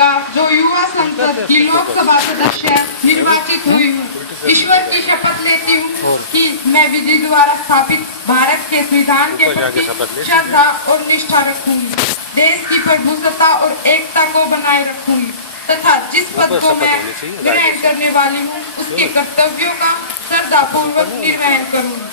का जो युवा संसद की लोकसभा सदस्य निर्वाचित हुई हूँ, ईश्वर की शपथ लेती हूँ कि मैं विधि द्वारा स्थापित भारत के संविधान के प्रति श्रद्धा और निष्ठा रखूंगी, देश की प्रभुसत्ता और एकता को बनाए रखूंगी तथा जिस पद को मैं ग्रहण करने वाली हूँ उसके कर्तव्यों का श्रद्धापूर्वक निर्वहन करूंगी।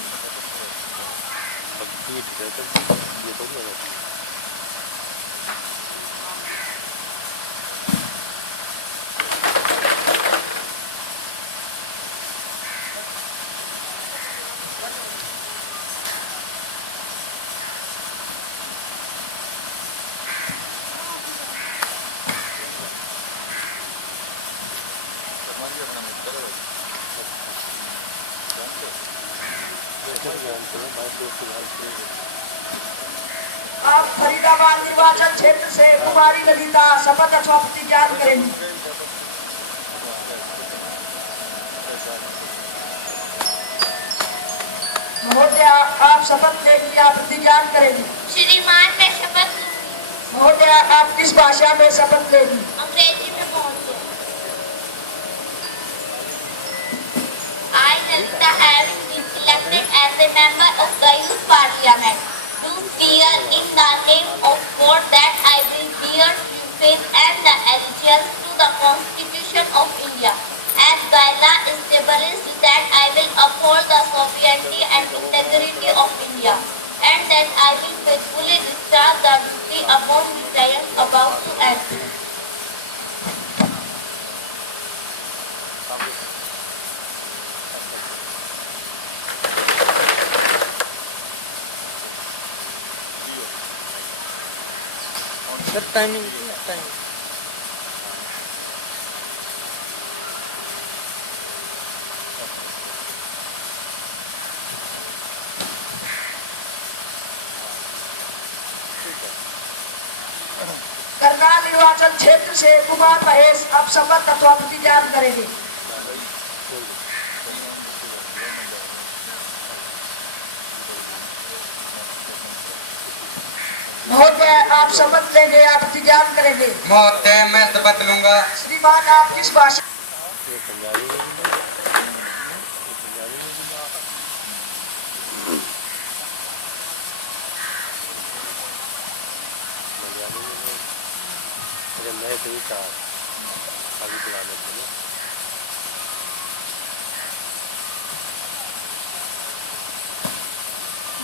आप फरीदाबाद निर्वाचन क्षेत्र से कुमारी ललिता शपथ अथवा प्रतिज्ञा करेंगी। महोदया, आप शपथ लेंगी या प्रतिज्ञा करेंगी? श्रीमान, मैं शपथ। महोदया, आप किस भाषा में शपथ लेंगी? अंग्रेजी में महोदय। I, Lalita, having been elected as a member of the Youth Parliament, do swear in the name of God that I will bear true faith and allegiance to the Constitution of India, and by law established that I will uphold the sovereignty and integrity of India, and that I will faithfully discharge the duty upon which I am about to enter. Sir timing Karnal निर्वाचन क्षेत्र से कुमार महेश अब शपथ अथवा प्रतिज्ञा करेंगे। महोदय, आप शपथ लेंगे या प्रतिज्ञा करेंगे? महोदय, मैं शपथ लूंगा। श्रीमान, आप किस भाषा?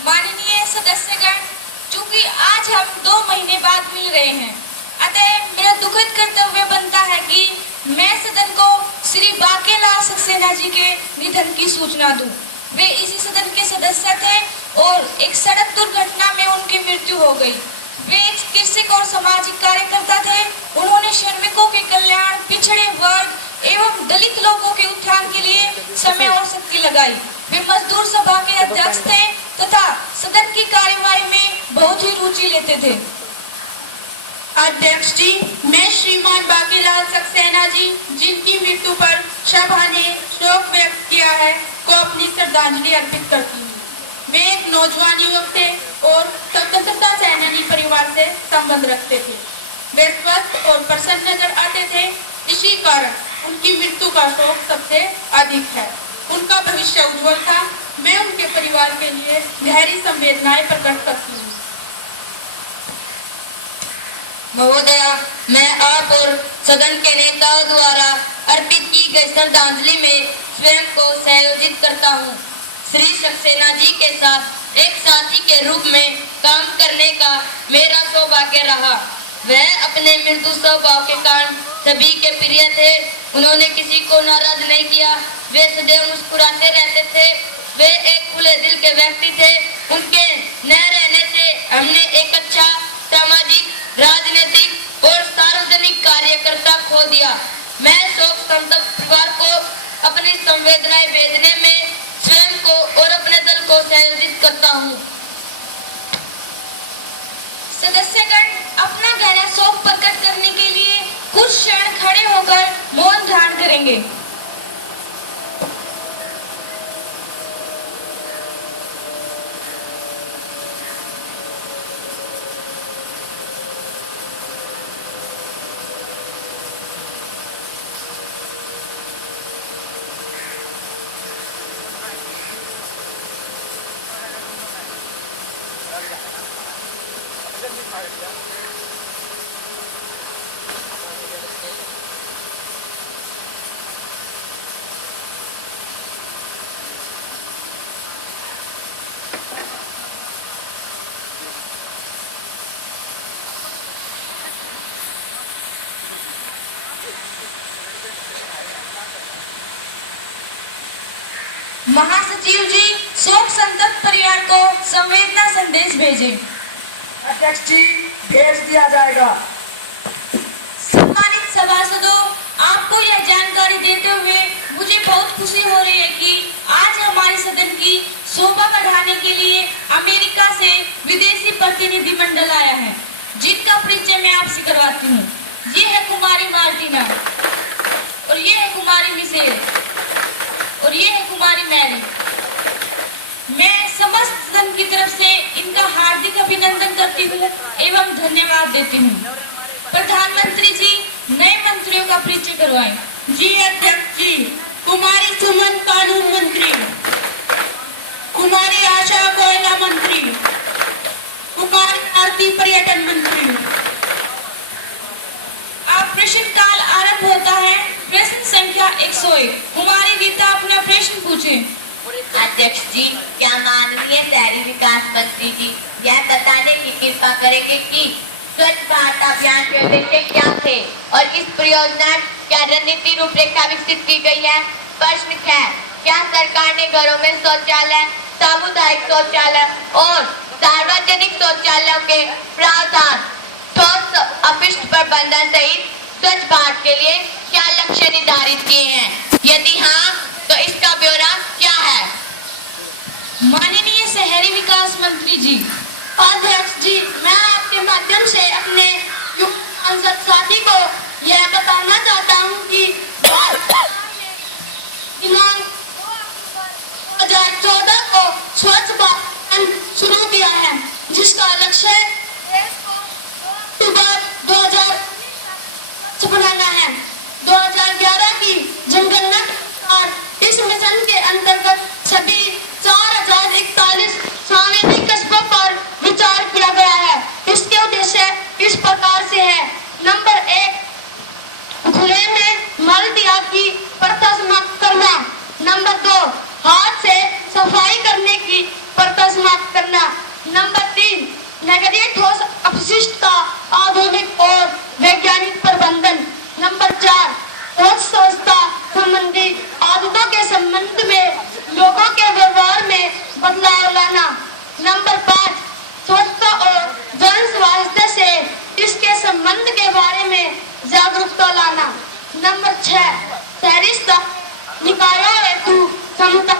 माननीय सदस्यगण, चूंकि आज हम 2 महीने बाद मिल रहे हैं, अतः मेरा दुखद कर्तव्य बनता है कि मैं सदन को श्री बाकेलाल सक्सेना जी के निधन की सूचना दूं। वे इसी सदन के सदस्य थे और एक सड़क दुर्घटना में उनकी मृत्यु हो गई। वे एक कृषक और सामाजिक कार्यकर्ता थे। उन्होंने श्रमिकों के कल्याण, पिछड़े वर्ग एवं दलित लोगों के उत्थान के लिए समय और शक्ति लगाई। वे मजदूर सभा के अध्यक्ष थे तथा सदन की कार्यवाही में बहुत ही रुचि लेते थे। अध्यक्ष जी, मैं श्रीमान बाकेलाल सक्सेना जी, जिनकी मृत्यु पर सभा ने शोक व्यक्त किया है, को अपनी श्रद्धांजलि अर्पित करती हूँ। वे एक नौजवान युवक थे और स्वतंत्रता सेनानी परिवार से संबंध रखते थे। वे स्वस्थ और प्रसन्न नजर आते थे, इसी कारण उनकी मृत्यु का शोक सबसे अधिक है। उनका भविष्य उज्जवल था। मैं उनके परिवार के लिए गहरी संवेदनाएं प्रकट करती हूँ। महोदया, मैं आप और सदन के नेताओं द्वारा अर्पित की गई श्रद्धांजलि में स्वयं को संयोजित करता हूँ। श्री सक्सेना जी के साथ एक साथी के रूप में काम करने का मेरा सौभाग्य रहा। वह अपने मृदु स्वभाव के कारण सभी के प्रिय थे। उन्होंने किसी को नाराज नहीं किया। वे सदैव मुस्कुराते रहते थे। वे एक खुले दिल के व्यक्ति थे। उनके न रहने से हमने एक अच्छा सामाजिक, राजनीतिक और सार्वजनिक कार्यकर्ता खो दिया। मैं शोक संतप्त परिवार को अपनी संवेदनाएं भेजने में स्वयं को और अपने दल को संयोजित करता हूँ। सदस्यगण अपना गहरा शोक प्रकट करने के लिए कुछ क्षण खड़े होकर मौन धारण करेंगे। महासचिव जी शोक संतप्त परिवार को संवेदना संदेश भेजें। अध्यक्ष जी भेज दिया जाएगा। सम्मानित सभासदों, आपको यह जानकारी देते हुए मुझे बहुत खुशी हो रही है कि आज हमारे सदन की शोभा बढ़ाने के लिए अमेरिका से विदेशी प्रतिनिधि मंडल आया है, जिनका परिचय मैं आपसे करवाती हूँ। ये है कुमारी मार्टिना, और ये है कुमारी मिशेल, और ये है कुमारी मैरी। मैं समस्त सदन की तरफ से इनका हार्दिक अभिनंदन करती हूँ एवं धन्यवाद देती हूँ। प्रधानमंत्री जी नए मंत्रियों का परिचय करवाएं। जी अध्यक्ष जी, कुमारी सुमन कानून मंत्री, कुमारी आशा कोयला मंत्री, कुमारी आरती पर्यटन मंत्री। अब प्रश्न काल आरंभ होता है। प्रश्न संख्या 101। कुमारी गीता अपना प्रश्न पूछें। अध्यक्ष जी, क्या माननीय शहरी विकास मंत्री जी यह बताने की कृपा करेंगे कि स्वच्छ भारत अभियान के उद्देश्य क्या थे और इस परियोजना क्या रणनीति रूपरेखा विकसित की गई है? प्रश्न 6। क्या सरकार ने घरों में शौचालय, सामुदायिक शौचालय और सार्वजनिक शौचालयों के प्रावधान, ठोस अपशिष्ट प्रबंधन सहित स्वच्छ भारत के लिए क्या लक्ष्य निर्धारित किए हैं? यदि हाँ, तो इसका ब्यौरा क्या है? माननीय शहरी विकास मंत्री जी। अध्यक्ष जी, मैं आपके माध्यम से अपने युवा सांसद साथी को यह बताना चाहता हूं कि दिनांक 2014 को स्वच्छ भारत शुरू किया है, जिसका लक्ष्य अक्टूबर 2000 बनाना है। 2011 की जनगणना और इस मिशन के अंतर्गत सभी 4041 सार्वजनिक कस्बों पर विचार किया गया है। इसके उद्देश्य इस प्रकार से है। नंबर 1, खुले में मल त्याग की प्रथा समाप्त करना। नंबर 2, हाथ से सफाई करने की प्रथा समाप्त करना। नंबर 3, नगरीय ठोस अपशिष्ट का आधुनिक और वैज्ञानिक प्रबंधन। नंबर 4, ठोस स्वच्छता संबंधी आदतों के संबंध में लोगों के व्यवहार में बदलाव लाना। नंबर 5, स्वच्छता और जन स्वास्थ्य से इसके संबंध के बारे में जागरूकता लाना। नंबर 6, शहरी निकायों हेतु क्षमता।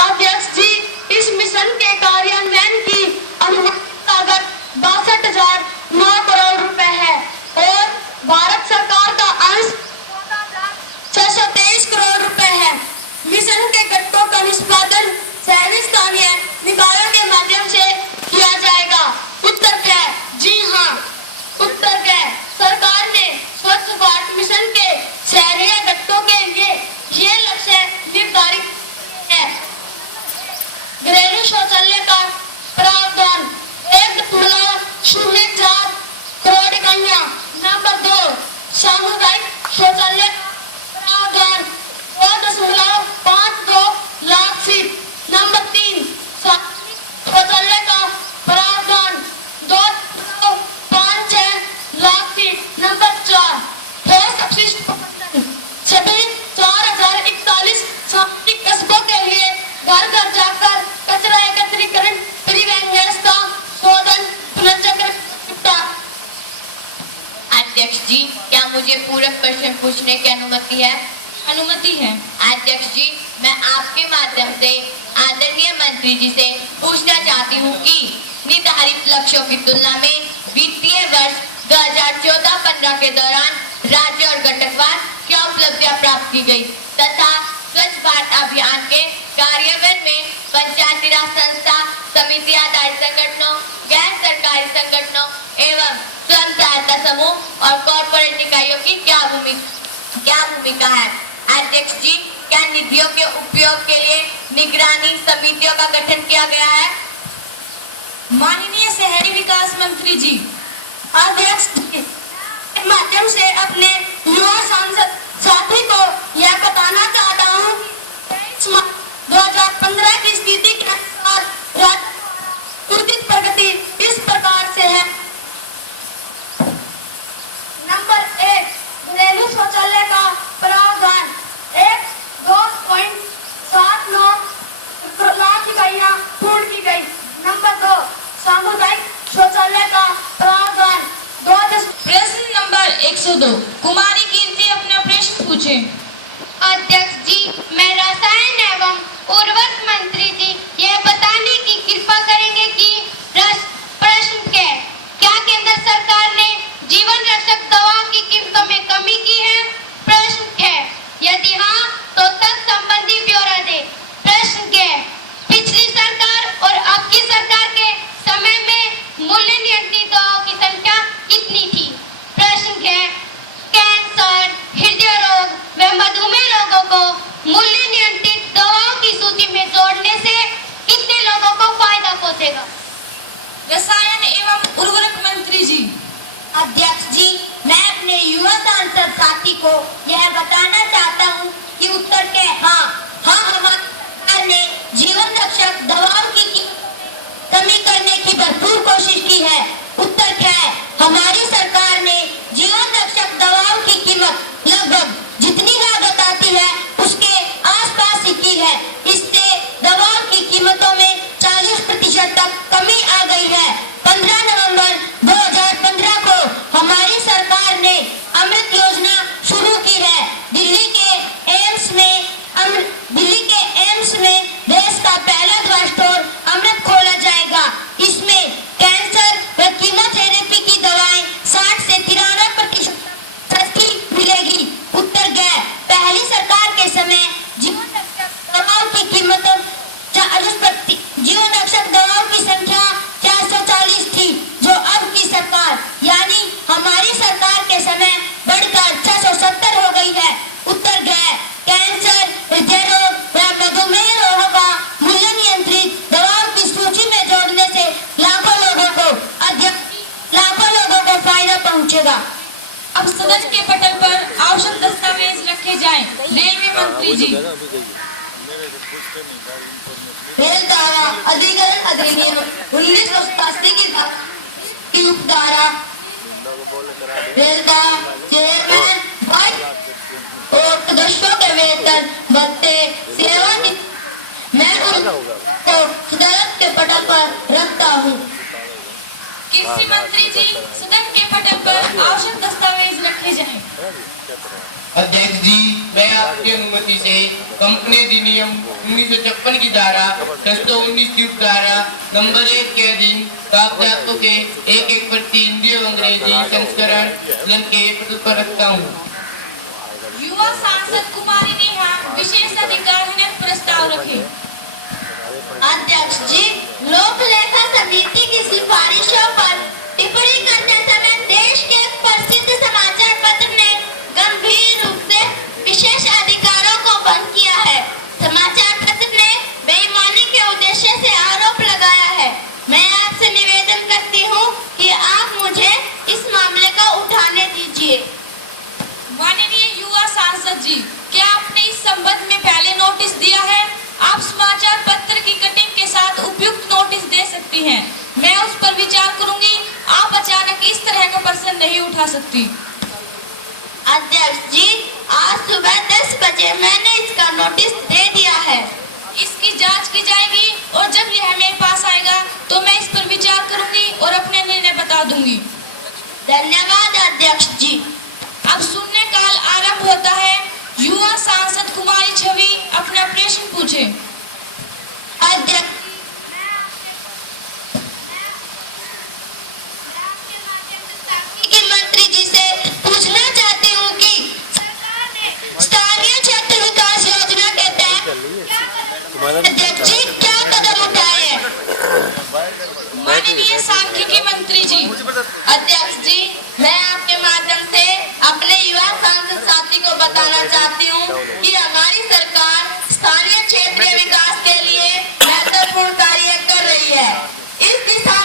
अध्यक्ष जी, इस मिशन के कार्यान्वयन की अनुमानित लागत 62,009 करोड़ रुपए है और भारत सरकार का अंश 623 करोड़ रुपए है। मिशन के गट्टों का निष्पादन शहरी स्थानीय निकायों के माध्यम से किया जाएगा। उत्तर क्या है? जी हाँ, उत्तर क्या है? सरकार ने स्वच्छ भारत मिशन के शहरी गट्टों के लिए ये लक्ष्य निर्धारित है। घरेलू शौचालय का प्रावधान 1.04 करोड़ इकाइयां। नंबर 2, सामुदायिक शौचालय प्रावधान 2.52 लाख फीट। नंबर 3, शौचालय का प्रावधान 2.56 लाख फीट। नंबर 4, ठोस अपशिष्ट प्रबंधन। सभी 4041 सार्वजनिक कस्बों के लिए घर घर जाकर कचरा एकत्रीकरण, परिवहन व्यवस्था, शोधन, पुनर्चक्र। अध्यक्ष जी, क्या मुझे पूरक प्रश्न पूछने की अनुमति है? अनुमति है। अध्यक्ष जी, मैं आपके माध्यम से आदरणीय मंत्री जी से पूछना चाहती हूँ कि निर्धारित लक्ष्यों की तुलना में वित्तीय वर्ष 2014-15 के दौरान राज्य और घटकवार क्या उपलब्धियां प्राप्त की गई तथा स्वच्छ भारत अभियान के कार्यान्वयन में पंचायती राज संस्था, समिति आधारित संगठनों, गैर सरकारी संगठनों एवं स्वयं सहायता समूह और कॉर्पोरेट निकायों की क्या भूमिका है? अध्यक्ष जी, क्या निधियों के उपयोग के लिए निगरानी समितियों का गठन किया गया है? माननीय शहरी विकास मंत्री जी, अध्यक्ष जी, के माध्यम से अपने युवा सांसद साथी को यह बताना चाहता हूँ कि 2015 की स्थिति के अनुसार राज्य प्रगति इस प्रकार से है। नंबर 1, घरेलू शौचालय का प्रावधान 2.79 लाख इकाइयां पूर्ण की गई। नंबर 2, सामुदायिक शौचालय का प्रावधान 2। प्रश्न नंबर 102, कुमारी कीर्ति अपना प्रश्न पूछे। अध्यक्ष जी, मैं रसायन एवं उर्वरक मंत्री जी यह बताने की कृपा करेंगे कि प्रश्न क्या केंद्र सरकार ने जीवन रक्षक दवाओं की कीमतों में कमी की है? प्रश्न यदि हाँ तो तत्संबंधी ब्यौरा दे। प्रश्न पिछली सरकार और अब की सरकार के समय में मूल्य नियंत्रित दवाओं की संख्या कितनी थी? प्रश्न कैंसर, हृदय रोग व मधुमेह रोगों को मूल्य नियंत्रित दवाओं की सूची में जोड़ने से कितने लोगों को फायदा पहुंचेगा? रसायन एवं उर्वरक मंत्री जी। अध्यक्ष जी, मैं अपने युवा सांसद साथी को यह बताना चाहता हूँ कि उत्तर हाँ हमारी सरकार ने जीवन रक्षक दवाओं की कमी करने की भरपूर कोशिश की है। उत्तर हमारी सरकार ने जीवन रक्षक दवाओं की कीमत लगभग जितनी लागत आती है उसके आसपास ही की है। इससे दवाओं की कीमतों में 40% तक कमी आ गई है। 15 नवंबर 2015 को हमारी सरकार ने अमृत योजना शुरू की है। दिल्ली के एम्स में देश का पहला दवा स्टोर अमृत खोला जाएगा। इसमें कैंसर व कीमोथेरेपी की दवाएं 60 से 93% सस्ती मिलेगी। उत्तर पहली सरकार के समय जीवन रक्षक दवाओं की कीमतों जीवन रक्षक दवाओं की संख्या 440 थी, जो अब की सरकार यानी हमारी सरकार के समय बढ़कर 670 हो गई है। उत्तर कैंसर, हृदय रोग व मधुमेह रोगों का मूल्य नियंत्रित दवाओं की सूची में जोड़ने से लाखों लोगों को फायदा पहुंचेगा। अब सदन के पटल पर आवश्यक दस्तावेज रखे जाएं। रेलवे मंत्री जी। रेल धारा अधिकरण अधिनियम 1987 की उपधारा रेल का चेयरमैन, वाइस और सदस्यों के वेतन भत्ते सेवा मैं उनको अदालत के पटल पर रखता हूँ। कृषि मंत्री जी, सदन के पटल पर आवश्यक दस्तावेज रखे जाएं। अध्यक्ष जी, मैं आपकी अनुमति से कंपनी अधिनियम 1956 की धारा 619 की उपधारा नंबर 1 के अधीन कागजातों के एक प्रति हिंदी और अंग्रेजी संस्करण सदन के पटल पर रखता हूँ। युवा सांसद कुमारी नेहा विशेष अधिकार प्रस्ताव रखे। अध्यक्ष जी, लोक लेखा समिति की सिफारिशों पर टिप्पणी करते समय देश के एक प्रसिद्ध समाचार पत्र ने गंभीर रूप से विशेष अधिकारों को भंग किया है। समाचार पत्र ने बेईमानी के उद्देश्य से आरोप लगाया है। मैं आपसे निवेदन करती हूँ कि आप मुझे इस मामले का उठाने दीजिए। माननीय युवा सांसद जी, क्या आपने इस संबंध में पहले नोटिस दिया है? आप समाचार पत्र की कटिंग के साथ उपयुक्त नोटिस दे सकती हैं। मैं उस पर विचार करूंगी। आप अचानक इस तरह का प्रश्न नहीं उठा सकती। अध्यक्ष जी, आज सुबह 10 बजे मैंने इसका नोटिस दे दिया है। इसकी जांच की जाएगी और जब यह मेरे पास आएगा तो मैं इस पर विचार करूंगी और अपने निर्णय बता दूंगी। धन्यवाद अध्यक्ष जी। अब शून्य काल आरंभ होता है। युवा सांसद कुमारी छवि अपना प्रश्न पूछे। अध्यक्ष की मंत्री जी से पूछना चाहती हूँ कि सरकार ने स्थानीय क्षेत्र विकास योजना के तहत अध्यक्ष जी क्या कदम उठाए हैं? माननीय सांख्यिकी मंत्री जी। अध्यक्ष जी, मैं आपके माध्यम से अपने युवा सांसद साथी को बताना चाहती हूँ कि हमारी सरकार स्थानीय क्षेत्रीय विकास के लिए महत्वपूर्ण कार्य कर रही है। इस दिशा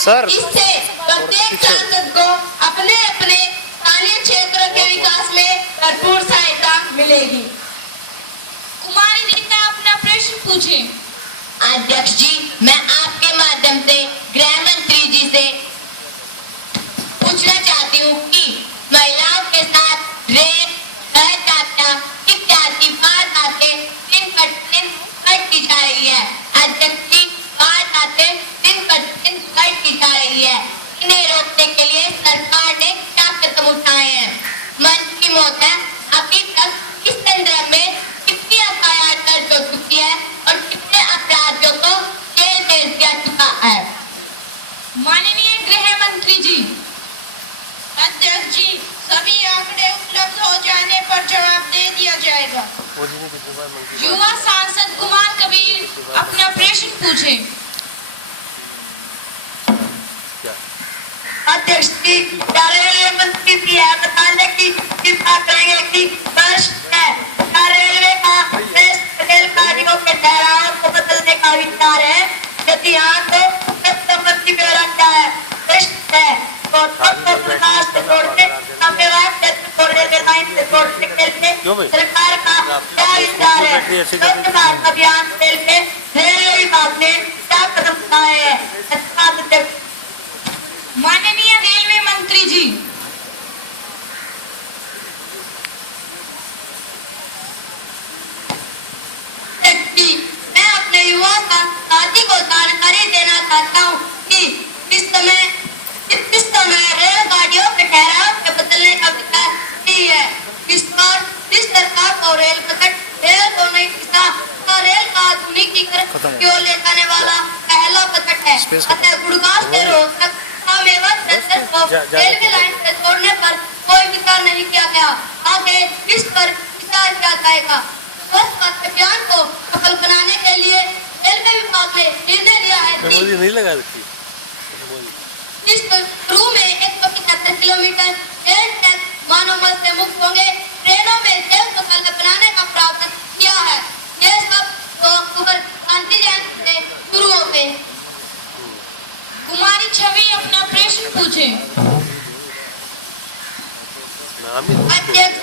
सर। इससे प्रत्येक सांसद को अपने अपने स्थानीय क्षेत्र के विकास में भरपूर सहायता मिलेगी। कुमारी रीता अपना प्रश्न पूछे। अध्यक्ष जी, मैं आपके माध्यम से गृह मंत्री जी से पूछना चाहती हूँ कि महिलाओं के साथ रेप, दहेज हत्या इत्यादि वारदातें दिन प्रतिदिन बढ़ती जा रही है। अध्यक्ष जी, वारदातें दिन प्रतिदिन बढ़ती जा रही है। इन्हें रोकने के लिए सरकार ने क्या कदम उठाए हैं? मंत्री महोदय, अभी तक इस संदर्भ में कितनी एफआईआर दर्ज हो चुकी है और कितने अपराधियों को जेल भेज दिया चुका है? माननीय गृह मंत्री जी। अध्यक्ष जी, सभी आंकड़े उपलब्ध हो जाने पर जवाब दे दिया जाएगा। युवा सांसद कुमार कबीर अपना प्रश्न पूछे। अध्यक्ष जी, रेलवे मंत्री जी है बताने की कृपा करेंगे कि वर्ष है क्या रेलवे का रेलगाड़ियों के ठहराव को बदलने का विचार है? यदि हाँ तो संबंधी ब्यौरा क्या है? प्रश्न है तो प्रकाश से जोड़ने साम्यवाद क्षेत्र को रेलवे लाइन से जोड़ने के लिए सरकार का क्या विचार है? स्वच्छ भारत अभियान रेलवे विभाग ने क्या कदम उठाए हैं? धन्यवाद। माननीय रेलवे मंत्री जी। मैं अपने युवा साथी को जानकारी देना चाहता हूँ कि इस समय रेलगाड़ियों के ठहराव के बदलने का विचार नहीं है। इस बार इस सरकार को रेल को नहीं पिछला रेल का आधुनिकीकरण की ओर ले जाने वाला पहला बजट है। अतः गुड़गांव से रोहतक को रेलवे लाइन से जोड़ने पर कोई विचार नहीं किया गया। आगे इस पर विचार किया जाएगा। स्वच्छ भारत अभियान को सफल बनाने के लिए रेलवे विभाग ने निर्णय लिया है कि नहीं लगा रखी इस शुरू में 175 किलोमीटर रेल ट्रैक मानव मल से मुक्त होंगे। ट्रेनों में जैव विकल्प बनाने का प्रावधान किया है। यह सब 2 अक्टूबर गांधी जयंती से शुरू हो गए। कुमारी छवि अपना प्रश्न पूछे। अध्यक्ष